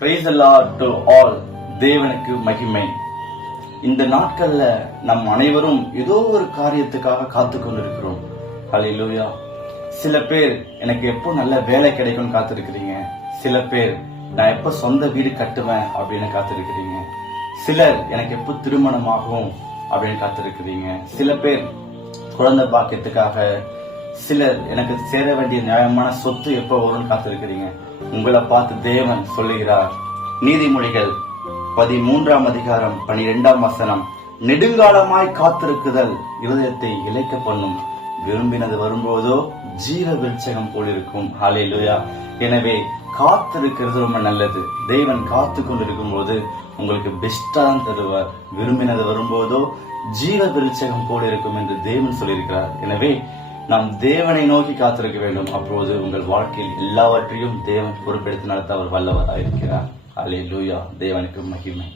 Praise the Lord to all. தேவனுக்கு மகிமை. இந்த நாட்கள்ல நம் அனைவரும் ஏதோ ஒரு காரியத்துக்காக காத்து கொண்டிருக்கிறோம். ஹல்லேலூயா. சில பேர் எனக்கு எப்போ நல்ல வேலை கிடைக்கும் காத்திருக்கிறீங்க. சில பேர் நான் எப்ப சொந்த வீடு கட்டுவேன் அப்படின்னு காத்திருக்கிறீங்க. சிலர் எனக்கு எப்போ திருமணமாகும் அப்படின்னு காத்திருக்கிறீங்க. சில பேர் குழந்தை பாக்கியத்துக்காக, சிலர் எனக்கு சேர வேண்டிய நியாயமான சொத்து எப்ப வரும்னு காத்திருக்கிறீங்க. உங்களை பார்த்து தேவன் சொல்லுகிறார், நீதிமொழிகள் 13ஆம் அதிகாரம் 12ஆம் வசனம், நெடுங்காலமாய் காத்திருக்குதல் இருதயத்தை இளைக்க பண்ணும், விரும்பினது வரும்போதோ ஜீவ விருட்சகம் போல் இருக்கும். ஹல்லேலூயா. எனவே காத்திருக்கிறது ரொம்ப நல்லது. தேவன் காத்து கொண்டிருக்கும் போது உங்களுக்கு பெஸ்டா தான் தருவார். விரும்பினது வரும்போதோ ஜீவ விருட்சகம் போல இருக்கும் என்று தேவன் சொல்லியிருக்கிறார். எனவே நாம் தேவனை நோக்கி காத்திருக்க வேண்டும். அப்போது உங்கள் வாழ்க்கையில் எல்லாவற்றையும் தேவன் பொறுப்பெடுத்து நடத்த அவர் வல்லவராயிருக்கிறார். ஹல்லேலூயா. தேவனுக்கு மகிமை.